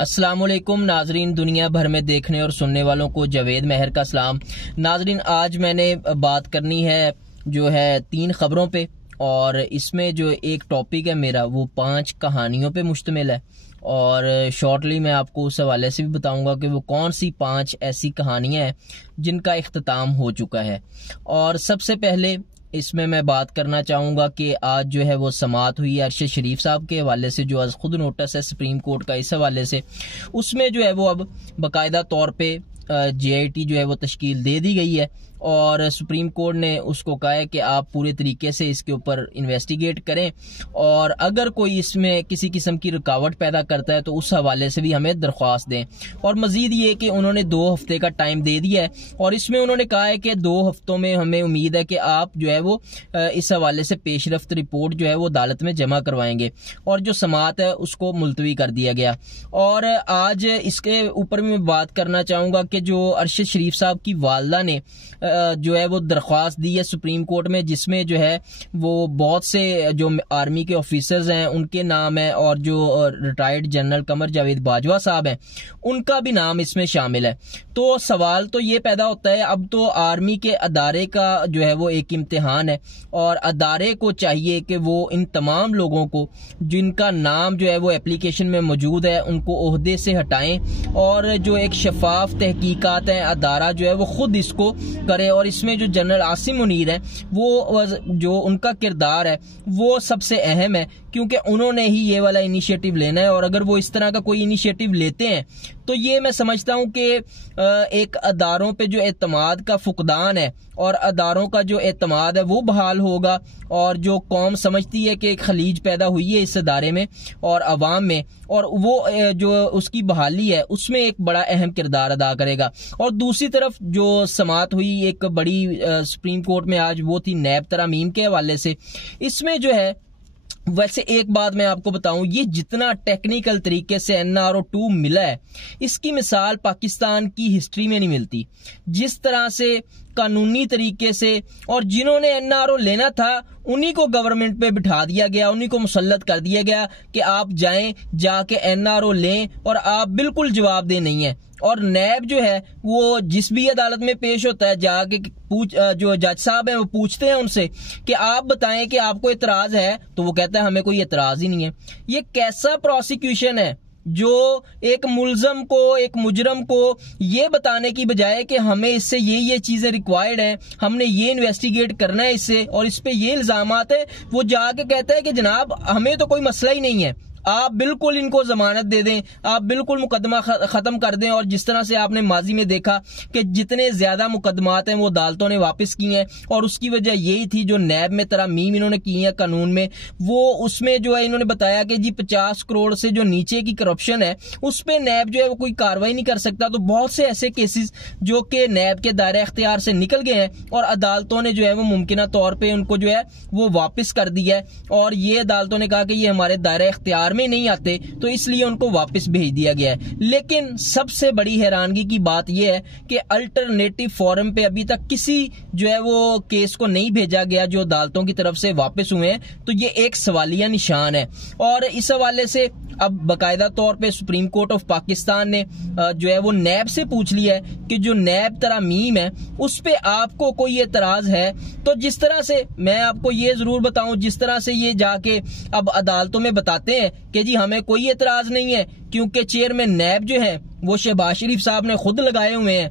अस्सलामुअलैकुम नाजरीन, दुनिया भर में देखने और सुनने वालों को जावेद महर का सलाम। नाजरीन, आज मैंने बात करनी है जो है 3 खबरों पे, और इसमें जो एक टॉपिक है मेरा वो 5 कहानियों पे मुश्तमिल है। और शॉर्टली मैं आपको उस हवाले से भी बताऊंगा कि वो कौन सी 5 ऐसी कहानियां हैं जिनका इख्तिताम हो चुका है। और सबसे पहले इसमें मैं बात करना चाहूँगा कि आज जो है वो समाअत हुई अरशद शरीफ साहब के हवाले से, जो आज खुद नोटिस है सुप्रीम कोर्ट का इस हवाले से। उसमें जो है वो अब बाकायदा तौर पे JIT जो है वो तश्कील दे दी गई है, और सुप्रीम कोर्ट ने उसको कहा है कि आप पूरे तरीके से इसके ऊपर इन्वेस्टिगेट करें, और अगर कोई इसमें किसी किस्म की रुकावट पैदा करता है तो उस हवाले से भी हमें दरख्वास्त दें। और मजीद ये कि उन्होंने 2 हफ्ते का टाइम दे दिया है, और इसमें उन्होंने कहा है कि 2 हफ्तों में हमें उम्मीद है कि आप जो है वो इस हवाले से पेशरफ्त रिपोर्ट जो है वो अदालत में जमा करवाएंगे, और जो समाअत है उसको मुलतवी कर दिया गया। और आज इसके ऊपर मैं बात करना चाहूँगा कि जो अरशद शरीफ साहब की वालदा ने जो है वो दरख्वास्त दी है सुप्रीम कोर्ट में, जिसमें जो है वो बहुत से जो आर्मी के ऑफिसर्स हैं उनके नाम है, और जो रिटायर्ड जनरल कमर जावेद बाजवा साहब हैं उनका भी नाम इसमें शामिल है। तो सवाल तो ये पैदा होता है, अब तो आर्मी के अदारे का जो है वो एक इम्तिहान है, और अदारे को चाहिए कि वो इन तमाम लोगों को जिनका नाम जो है वो एप्लीकेशन में मौजूद है उनको ओहदे से हटाएं, और जो एक शफाफ तहकीकात है अदारा जो है वो खुद इसको करे। और इसमें जो जनरल आसिम मुनीर है वो जो उनका किरदार है वो सबसे अहम है, क्योंकि उन्होंने ही ये वाला इनिशिएटिव लेना है। और अगर वो इस तरह का कोई इनिशिएटिव लेते हैं तो ये मैं समझता हूं कि एक अदारों पे जो एतमाद का फुकदान है और अदारों का जो एतमाद है वो बहाल होगा, और जो कौम समझती है कि एक खलीज पैदा हुई है इस अदारे में और अवाम में, और वो जो उसकी बहाली है उसमें एक बड़ा अहम किरदार अदा करेगा। और दूसरी तरफ जो समाअत हुई एक बड़ी सुप्रीम कोर्ट में आज, वो थी नैब तरमीम के हवाले से। इसमें जो है वैसे एक बात मैं आपको बताऊं, ये जितना टेक्निकल तरीके से NRO 2 मिला है इसकी मिसाल पाकिस्तान की हिस्ट्री में नहीं मिलती। जिस तरह से कानूनी तरीके से, और जिन्होंने NRO लेना था उन्हीं को गवर्नमेंट पे बिठा दिया गया, उन्हीं को मुसल्लत कर दिया गया कि आप जाएं जाके NRO लें, और आप बिल्कुल जवाबदेह नहीं है। और नैब जो है वो जिस भी अदालत में पेश होता है जाके जो जज साहब हैं वो पूछते हैं उनसे कि आप बताएं कि आपको इतराज है, तो वो कहता है हमें कोई इतराज ही नहीं है। ये कैसा प्रोसिक्यूशन है जो एक मुल्जम को, एक मुजरम को ये बताने की बजाय कि हमें इससे ये चीजें रिक्वायर्ड हैं, हमने ये इन्वेस्टिगेट करना है इससे, और इस पे ये इल्जामात है, वो जाके कहता है कि जनाब हमें तो कोई मसला ही नहीं है, आप बिल्कुल इनको जमानत दे दें, आप बिल्कुल मुकदमा खत्म कर दें। और जिस तरह से आपने माजी में देखा कि जितने ज्यादा मुकदमात हैं वो अदालतों ने वापस किए हैं, और उसकी वजह यही थी जो नैब में तरमीम इन्होंने की है कानून में, वो उसमें जो है इन्होंने बताया कि जी 50 करोड़ से जो नीचे की करप्शन है उस पर नैब जो है वो कोई कार्रवाई नहीं कर सकता। तो बहुत से ऐसे केसेस जो कि नैब के दायरे अख्तियार से निकल गए हैं, और अदालतों ने जो है वो मुमकिन तौर पर उनको जो है वो वापस कर दिया है, और ये अदालतों ने कहा कि ये हमारे दायरे अख्तियार में नहीं आते, तो इसलिए उनको वापस भेज दिया गया है। लेकिन सबसे बड़ी हैरानगी की बात यह है कि अल्टरनेटिव फोरम पे अभी तक किसी जो है वो केस को नहीं भेजा गया जो अदालतों की तरफ से वापस हुए हैं, तो ये एक सवालिया निशान है। और इस हवाले से अब बाकायदा तौर पे सुप्रीम कोर्ट ऑफ पाकिस्तान ने जो है वो नैब से पूछ लिया है कि जो नैब तरमीम है उस पे आपको कोई एतराज है। तो जिस तरह से मैं आपको ये जरूर बताऊं, जिस तरह से ये जाके अब अदालतों में बताते हैं कि जी हमें कोई एतराज नहीं है, क्योंकि चेयरमैन नैब जो है वो शहबाज शरीफ साहब ने खुद लगाए हुए हैं,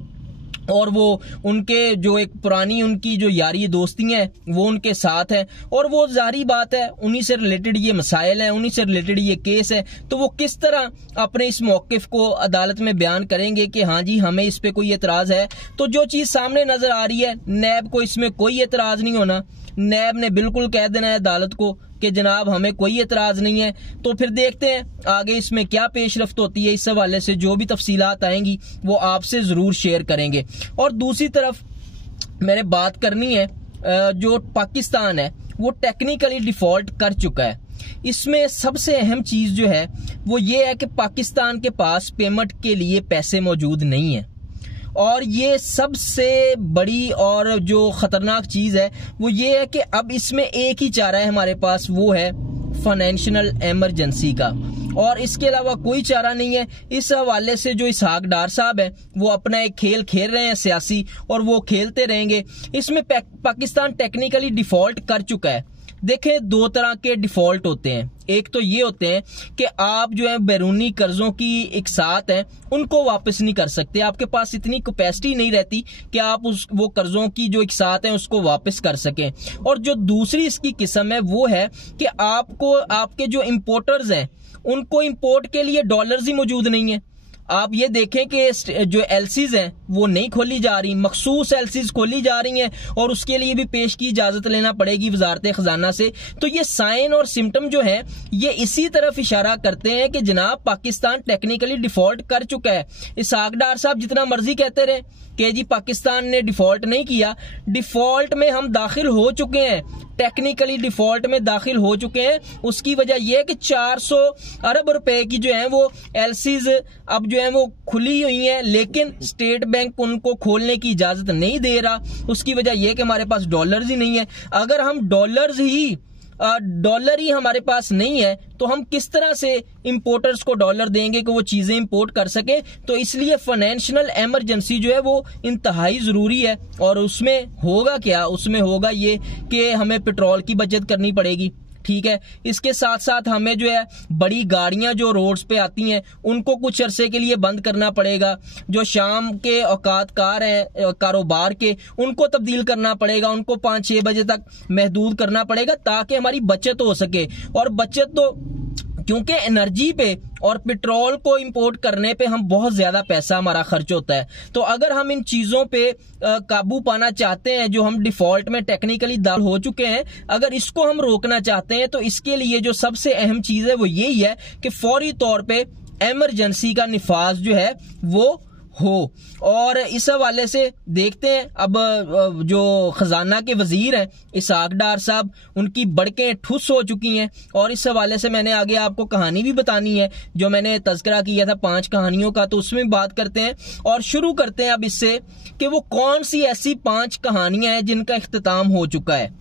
और वो उनके जो एक पुरानी उनकी जो यारी दोस्ती है वो उनके साथ है, और वो जारी बात है उन्हीं से रिलेटेड ये मसाइल हैं, उन्हीं से रिलेटेड ये केस है। तो वो किस तरह अपने इस मौकिफ को अदालत में बयान करेंगे कि हाँ जी हमें इस पे कोई एतराज है। तो जो चीज सामने नजर आ रही है, नैब को इसमें कोई एतराज नहीं होना, नैब ने बिल्कुल कह देना है अदालत को कि जनाब हमें कोई एतराज नहीं है। तो फिर देखते हैं आगे इसमें क्या पेशरफ्त होती है। इस हवाले से जो भी तफसीलात आएंगी वो आपसे जरूर शेयर करेंगे। और दूसरी तरफ मैंने बात करनी है, जो पाकिस्तान है वो टेक्निकली डिफॉल्ट कर चुका है। इसमें सबसे अहम चीज जो है वो ये है कि पाकिस्तान के पास पेमेंट के लिए पैसे मौजूद नहीं है, और ये सबसे बड़ी और जो खतरनाक चीज है वो ये है कि अब इसमें एक ही चारा है हमारे पास, वो है फाइनेंशियल इमरजेंसी का। और इसके अलावा कोई चारा नहीं है। इस हवाले से जो इसहाक डार साहब है वो अपना एक खेल खेल रहे हैं सियासी, और वो खेलते रहेंगे। इसमें पाकिस्तान टेक्निकली डिफॉल्ट कर चुका है। देखें, दो तरह के डिफॉल्ट होते हैं। एक तो ये होते हैं कि आप जो है बैरूनी कर्जों की एक साथ हैं उनको वापस नहीं कर सकते, आपके पास इतनी कैपेसिटी नहीं रहती कि आप वो कर्जों की जो एक साथ हैं उसको वापस कर सकें। और जो दूसरी इसकी किस्म है वो है कि आपको आपके जो इंपोर्टर्स हैं उनको इंपोर्ट के लिए डॉलर्स ही मौजूद नहीं है। आप ये देखें कि जो एलसीज हैं वो नहीं खोली जा रही, मखसूस एलसीज खोली जा रही हैं और उसके लिए भी पेश की इजाजत लेना पड़ेगी वजारत खजाना से। तो ये साइन और सिम्टम जो है ये इसी तरफ इशारा करते हैं कि जनाब पाकिस्तान टेक्निकली डिफॉल्ट कर चुका है। इसहाक डार साहब जितना मर्जी कहते रहे कि जी पाकिस्तान ने डिफॉल्ट नहीं किया, डिफॉल्ट में हम दाखिल हो चुके हैं, टेक्निकली डिफॉल्ट में दाखिल हो चुके हैं। उसकी वजह यह है कि 400 अरब रुपए की जो है वो एलसीज अब जो है वो खुली हुई हैं, लेकिन स्टेट बैंक उनको खोलने की इजाजत नहीं दे रहा। उसकी वजह यह कि हमारे पास डॉलर्स ही नहीं है। अगर हम डॉलर ही हमारे पास नहीं है तो हम किस तरह से इंपोर्टर्स को डॉलर देंगे कि वो चीजें इंपोर्ट कर सके। तो इसलिए फाइनेंशियल इमरजेंसी जो है वो इंतहाई जरूरी है। और उसमें होगा क्या, उसमें होगा ये कि हमें पेट्रोल की बचत करनी पड़ेगी, ठीक है। इसके साथ साथ हमें जो है बड़ी गाड़ियां जो रोड्स पे आती हैं उनको कुछ अरसे के लिए बंद करना पड़ेगा। जो शाम के औकातकार हैं कारोबार के उनको तब्दील करना पड़ेगा, उनको 5-6 बजे तक महदूद करना पड़ेगा ताकि हमारी बचत हो सके। और बचत तो क्योंकि एनर्जी पे और पेट्रोल को इंपोर्ट करने पे हम बहुत ज्यादा पैसा हमारा खर्च होता है। तो अगर हम इन चीजों पे काबू पाना चाहते हैं, जो हम डिफॉल्ट में टेक्निकली दाखिल हो चुके हैं, अगर इसको हम रोकना चाहते हैं तो इसके लिए जो सबसे अहम चीज है वो यही है कि फौरी तौर पे इमरजेंसी का निफाज जो है वो हो। और इस हवाले से देखते हैं अब जो खजाना के वजीर हैं इसहाक डार साहब, उनकी बड़कें ठुस हो चुकी हैं। और इस हवाले से मैंने आगे आपको कहानी भी बतानी है, जो मैंने तज़किरा किया था 5 कहानियों का, तो उसमें बात करते हैं। और शुरू करते हैं अब इससे कि वो कौन सी ऐसी 5 कहानियां हैं जिनका इख्तिताम हो चुका है।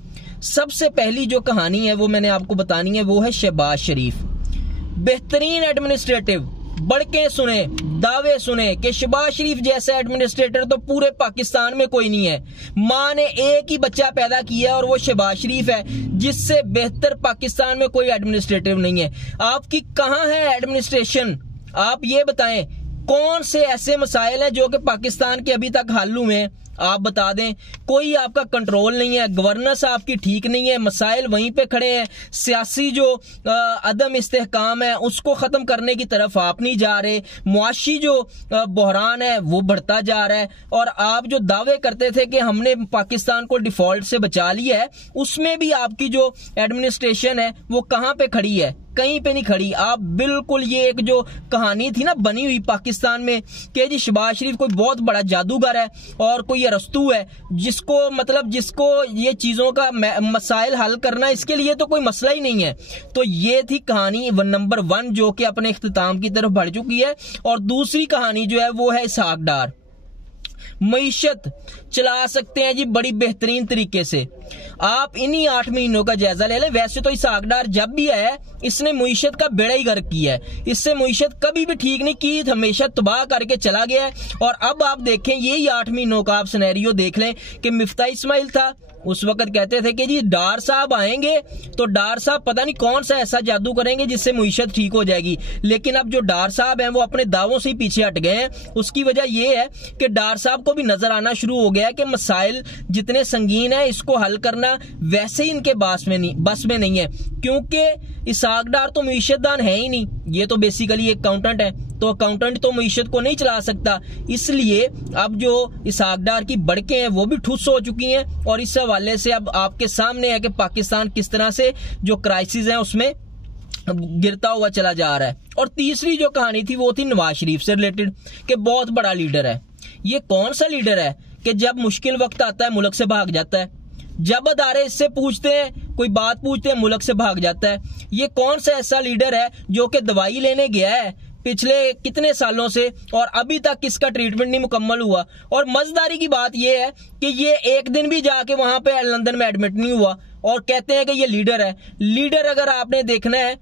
सबसे पहली जो कहानी है वो मैंने आपको बतानी है वो है शहबाज शरीफ। बेहतरीन एडमिनिस्ट्रेटिव, बड़के सुने, दावे सुने कि शहबाज शरीफ जैसा एडमिनिस्ट्रेटर तो पूरे पाकिस्तान में कोई नहीं है। मां ने एक ही बच्चा पैदा किया और वो शहबाज शरीफ है, जिससे बेहतर पाकिस्तान में कोई एडमिनिस्ट्रेटिव नहीं है। आपकी कहां है एडमिनिस्ट्रेशन? आप ये बताएं कौन से ऐसे मसाइल हैं जो कि पाकिस्तान के अभी तक हल हुए हैं, आप बता दें। कोई आपका कंट्रोल नहीं है, गवर्नेंस आपकी ठीक नहीं है, मसाइल वहीं पे खड़े हैं। सियासी जो अदम इस्तेहकाम है उसको खत्म करने की तरफ आप नहीं जा रहे। मुआशी जो बहरान है वो बढ़ता जा रहा है। और आप जो दावे करते थे कि हमने पाकिस्तान को डिफॉल्ट से बचा लिया है, उसमें भी आपकी जो एडमिनिस्ट्रेशन है वो कहां पे खड़ी है? कहीं पे नहीं खड़ी। आप बिल्कुल, ये एक जो कहानी थी ना बनी हुई पाकिस्तान में कि जी शहबाज शरीफ कोई बहुत बड़ा जादूगर है और कोई अरस्तू है जिसको ये चीजों का मसाइल हल करना, इसके लिए तो कोई मसला ही नहीं है। तो ये थी कहानी नंबर 1 जो कि अपने इख्तिताम की तरफ बढ़ चुकी है। और दूसरी कहानी जो है वो है इसहाक डार। मईशत चला सकते हैं जी बड़ी बेहतरीन तरीके से। आप इन्हीं 8 महीनों का जायजा ले लें। वैसे तो इसहाक डार जब भी आया इसने मईशत का बेड़ा ही गर्क किया है, इससे मईशत कभी भी ठीक नहीं की, हमेशा तबाह करके चला गया है। और अब आप देखें यही 8 महीनों का आप सिनेरियो देख लें कि मिफ्ता इस्माइल था, उस वक्त कहते थे कि जी डार साहब आएंगे तो डार साहब पता नहीं कौन सा ऐसा जादू करेंगे जिससे मईशत ठीक हो जाएगी। लेकिन अब जो डार साहब हैं वो अपने दावों से ही पीछे हट गए हैं। उसकी वजह यह है कि डार साहब को भी नजर आना शुरू हो गया है कि मसाइल जितने संगीन है इसको हल करना वैसे ही इनके बस में नहीं है। क्योंकि इसहाक डार तो मईशतदान है ही नहीं, ये तो बेसिकली एक अकाउंटेंट है, तो अकाउंटेंट तो मईशत को नहीं चला सकता। इसलिए अब जो इसहाक डार की बड़कें हैं वो भी ठुस हो चुकी हैं। और इस हवाले से अब आपके सामने है कि पाकिस्तान किस तरह से जो क्राइसिस है उसमें गिरता हुआ चला जा रहा है। और तीसरी जो कहानी थी वो थी नवाज शरीफ से रिलेटेड कि बहुत बड़ा लीडर है। ये कौन सा लीडर है कि जब मुश्किल वक्त आता है मुल्क से भाग जाता है, जब अदारे इससे पूछते हैं, कोई बात पूछते हैं, मुल्क से भाग जाता है। ये कौन सा ऐसा लीडर है जो कि दवाई लेने गया है पिछले कितने सालों से और अभी तक इसका ट्रीटमेंट नहीं मुकम्मल हुआ। और मजेदारी की बात यह है कि ये एक दिन भी जाके वहां पे लंदन में एडमिट नहीं हुआ और कहते हैं कि ये लीडर है। लीडर अगर आपने देखना है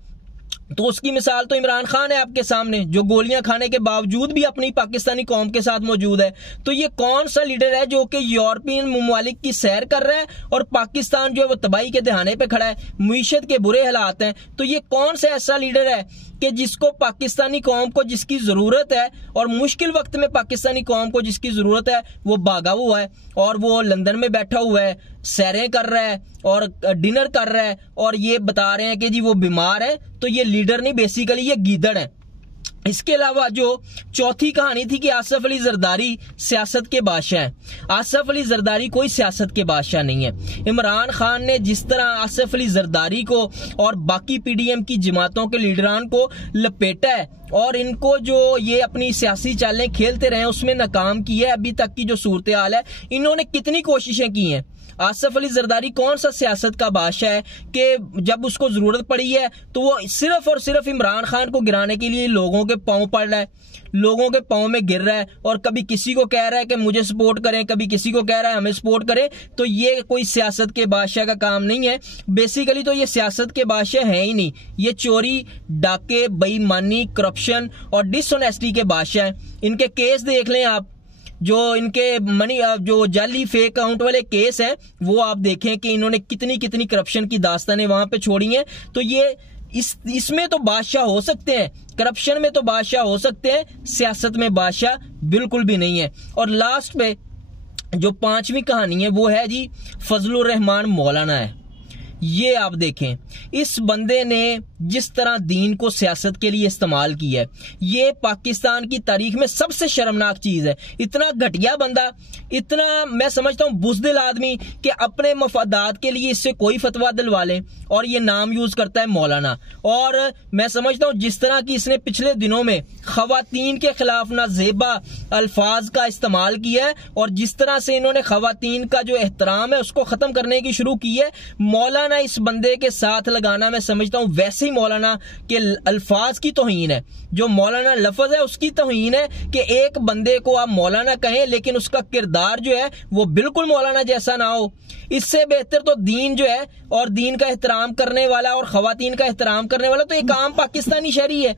तो उसकी मिसाल तो इमरान खान है आपके सामने, जो गोलियां खाने के बावजूद भी अपनी पाकिस्तानी कौम के साथ मौजूद है। तो ये कौन सा लीडर है जो कि यूरोपियन ममालिक की सैर कर रहा है और पाकिस्तान जो है वो तबाही के दहाने पे खड़ा है, मुईशत के बुरे हालात हैं। तो ये कौन सा ऐसा लीडर है कि जिसको पाकिस्तानी कौम को जिसकी जरूरत है और मुश्किल वक्त में पाकिस्तानी कौम को जिसकी जरूरत है वो भागा हुआ है और वो लंदन में बैठा हुआ है, सैरें कर रहा है और डिनर कर रहा है और ये बता रहे हैं कि जी वो बीमार है। तो ये लीडर नहीं, बेसिकली ये गीदड़ है। इसके अलावा जो चौथी कहानी थी कि आसिफ अली जरदारी सियासत के बादशाह हैं, आसिफ अली जरदारी कोई सियासत के बादशाह नहीं है। इमरान खान ने जिस तरह आसिफ अली जरदारी को और बाकी पीडीएम की जमातों के लीडरान को लपेटा है और इनको जो ये अपनी सियासी चालें खेलते रहे उसमें नाकाम की है। अभी तक की जो सूरत हाल है, इन्होंने कितनी कोशिशें की हैं। आसिफ अली जरदारी कौन सा सियासत का बादशाह है कि जब उसको जरूरत पड़ी है तो वो सिर्फ और सिर्फ इमरान खान को गिराने के लिए लोगों के पांव पड़ रहा है, लोगों के पांव में गिर रहा है और कभी किसी को कह रहा है कि मुझे सपोर्ट करें, कभी किसी को कह रहा है हमें सपोर्ट करें। तो ये कोई सियासत के बादशाह का काम नहीं है। बेसिकली तो ये सियासत के बादशाह है ही नहीं, ये चोरी, डाके, बेईमानी, करप्शन और डिसऑनेस्टी के बादशाह हैं। इनके केस देख लें आप, जो इनके मनी जो जाली फेक अकाउंट वाले केस हैं वो आप देखें कि इन्होंने कितनी कितनी करप्शन की दास्तानें वहां पे छोड़ी हैं। तो ये इसमें तो बादशाह हो सकते हैं, करप्शन में तो बादशाह हो सकते हैं, सियासत में बादशाह बिल्कुल भी नहीं है। और लास्ट पे जो पांचवी कहानी है वो है जी फजलुर रहमान मौलाना है। ये आप देखें, इस बंदे ने जिस तरह दीन को सियासत के लिए इस्तेमाल किया है, ये पाकिस्तान की तारीख में सबसे शर्मनाक चीज है। इतना घटिया बंदा, इतना मैं समझता हूं बुज़दिल आदमी कि अपने मफादात के लिए इससे कोई फतवा दिलवा ले और ये नाम यूज करता है मौलाना। और मैं समझता हूं जिस तरह की इसने पिछले दिनों में खवातीन के खिलाफ नाजेबा अल्फाज का इस्तेमाल किया है और जिस तरह से इन्होंने खवातीन का जो एहतराम है उसको खत्म करने की शुरू की है, मौलाना इस बंदे के साथ लगाना मैं समझता हूं वैसे ही मौलाना के अल्फाज की तौहीन है। जो मौलाना लफ्ज है उसकी तौहीन है कि एक बंदे को आप मौलाना कहें लेकिन उसका किरदार जो है वो बिल्कुल मौलाना जैसा ना हो। इससे बेहतर तो दीन जो है और दीन का एहतराम करने वाला और खवातीन का एहतराम करने वाला तो एक आम पाकिस्तानी शहरी है।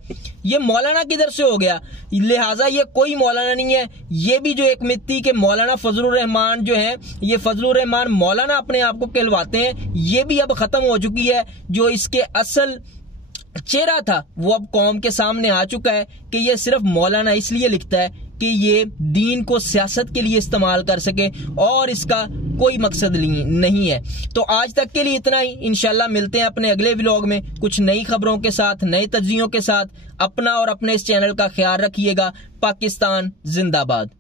ये मौलाना किधर से हो गया? लिहाजा ये कोई मौलाना नहीं है। ये भी जो एक मित्ती के मौलाना फजलुर रहमान जो है, ये फजलुर रहमान मौलाना अपने आप को कहलवाते हैं, ये भी अब खत्म हो चुकी है। जो इसके असल चेहरा था वो अब कौम के सामने आ चुका है कि ये सिर्फ मौलाना इसलिए लिखता है कि ये दीन को सियासत के लिए इस्तेमाल कर सके और इसका कोई मकसद नहीं है। तो आज तक के लिए इतना ही। इंशाल्लाह मिलते हैं अपने अगले व्लॉग में कुछ नई खबरों के साथ, नए तज्जियों के साथ। अपना और अपने इस चैनल का ख्याल रखिएगा। पाकिस्तान जिंदाबाद।